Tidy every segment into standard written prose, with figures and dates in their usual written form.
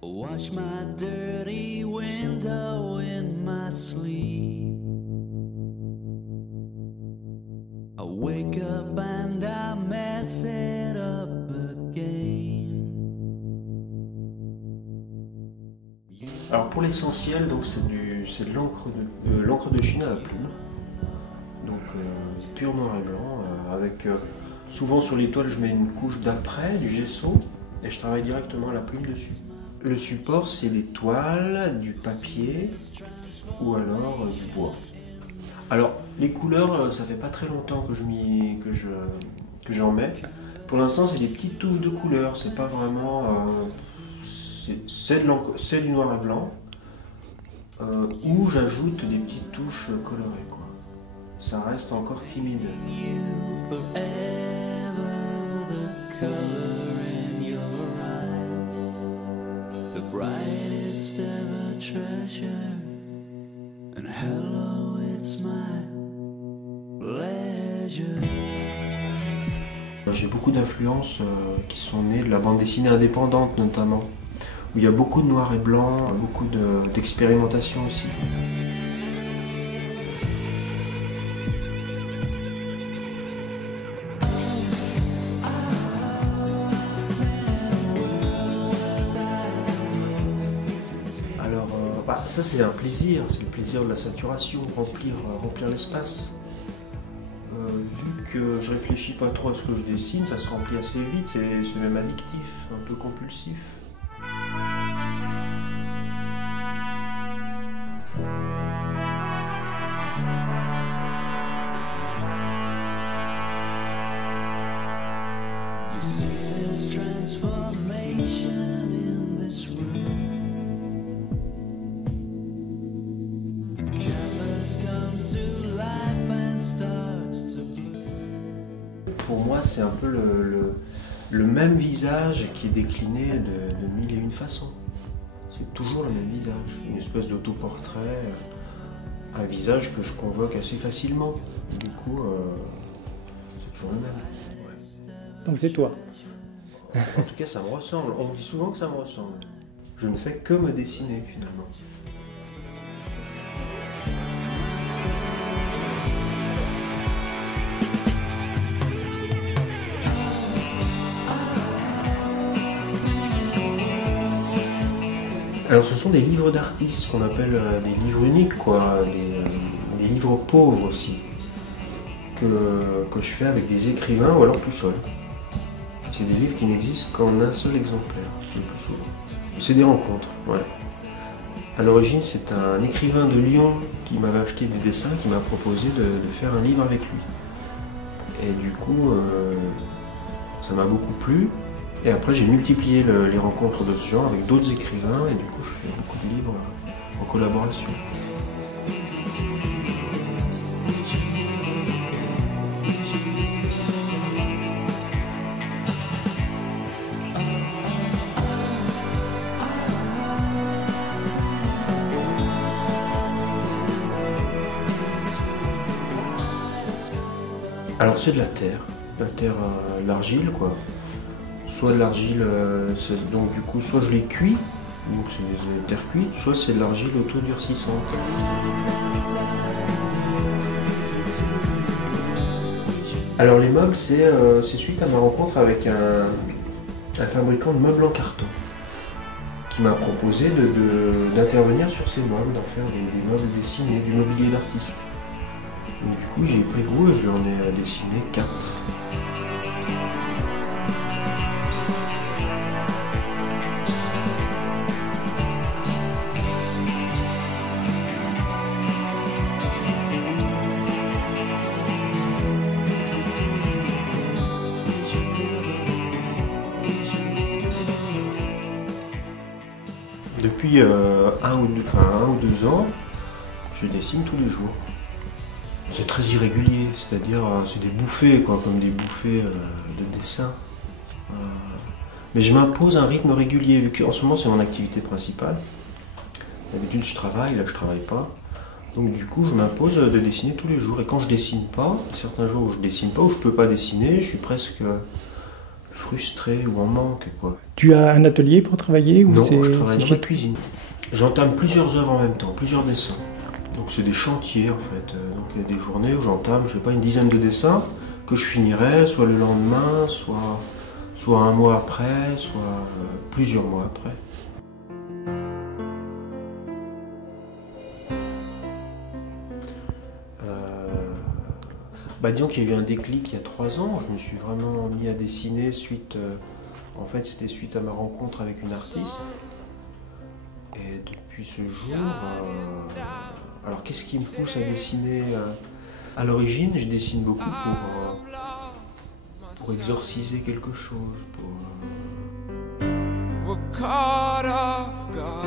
Watch my dirty window in my sleep. I wake up and I mess it up again. Alors pour l'essentiel, donc c'est de l'encre de Chine à la plume. Donc pur noir et blanc, avec souvent sur les toiles je mets une couche d'après, du gesso, et je travaille directement à la plume dessus. Le support, c'est des toiles, du papier ou alors du bois. Alors, les couleurs, ça fait pas très longtemps que j'en mets. Pour l'instant, c'est des petites touches de couleurs. C'est pas vraiment... c'est du noir et blanc où j'ajoute des petites touches colorées, quoi. Ça reste encore timide. Brightest ever treasure, and hello, it's my pleasure. J'ai beaucoup d'influences qui sont nées de la bande dessinée indépendante notamment, où il y a beaucoup de noir et blanc, beaucoup d'expérimentation aussi. Ça c'est un plaisir, c'est le plaisir de la saturation, remplir l'espace. Vu que je réfléchis pas trop à ce que je dessine, ça se remplit assez vite, c'est même addictif, un peu compulsif. Pour moi, c'est un peu le même visage qui est décliné de mille et une façons. C'est toujours le même visage, une espèce d'autoportrait, un visage que je convoque assez facilement. Du coup, c'est toujours le même. Donc c'est toi. En tout cas, ça me ressemble. On me dit souvent que ça me ressemble. Je ne fais que me dessiner finalement. Alors ce sont des livres d'artistes qu'on appelle des livres uniques, quoi, des livres pauvres aussi, que je fais avec des écrivains ou alors tout seul. C'est des livres qui n'existent qu'en un seul exemplaire, le plus souvent. C'est des rencontres, ouais. À l'origine, c'est un écrivain de Lyon qui m'avait acheté des dessins, qui m'a proposé de faire un livre avec lui. Et du coup, ça m'a beaucoup plu. Et après, j'ai multiplié les rencontres de ce genre avec d'autres écrivains, et du coup, je fais beaucoup de livres en collaboration. Alors, c'est de la terre, l'argile, quoi. Soit de l'argile, donc du coup, soit je les cuis, donc c'est des terres cuites, soit c'est de l'argile auto-durcissante. Alors les meubles, c'est suite à ma rencontre avec un fabricant de meubles en carton, qui m'a proposé d'intervenir sur ces meubles, d'en faire des meubles dessinés, du mobilier d'artiste. Donc du coup, j'ai pris goût et je lui en ai dessiné 4. Depuis un ou deux ans, je dessine tous les jours. C'est très irrégulier, c'est-à-dire c'est des bouffées, quoi, comme des bouffées de dessin. Mais je m'impose un rythme régulier, vu qu'en ce moment c'est mon activité principale. D'habitude je travaille, là je travaille pas. Donc du coup je m'impose de dessiner tous les jours. Et quand je dessine pas, certains jours où je dessine pas, où je peux pas dessiner, je suis presque frustré ou en manque, quoi. Tu as un atelier pour travailler ou Non, c'est je travaille c'est dans la cuisine. J'entame plusieurs œuvres en même temps, plusieurs dessins. Donc c'est des chantiers en fait. Donc il y a des journées où j'entame, je sais pas, une dizaine de dessins que je finirai soit le lendemain, soit un mois après, soit plusieurs mois après. Disons qu'il y a eu un déclic il y a 3 ans. Je me suis vraiment mis à dessiner suite. En fait, c'était suite à ma rencontre avec une artiste. Et depuis ce jour. Alors, qu'est-ce qui me pousse à dessiner à l'origine, je dessine beaucoup pour exorciser quelque chose. We're caught off guard,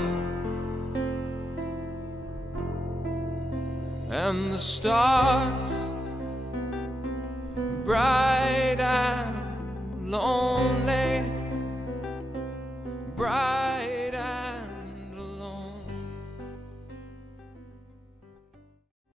and the stars, bright and lonely, bright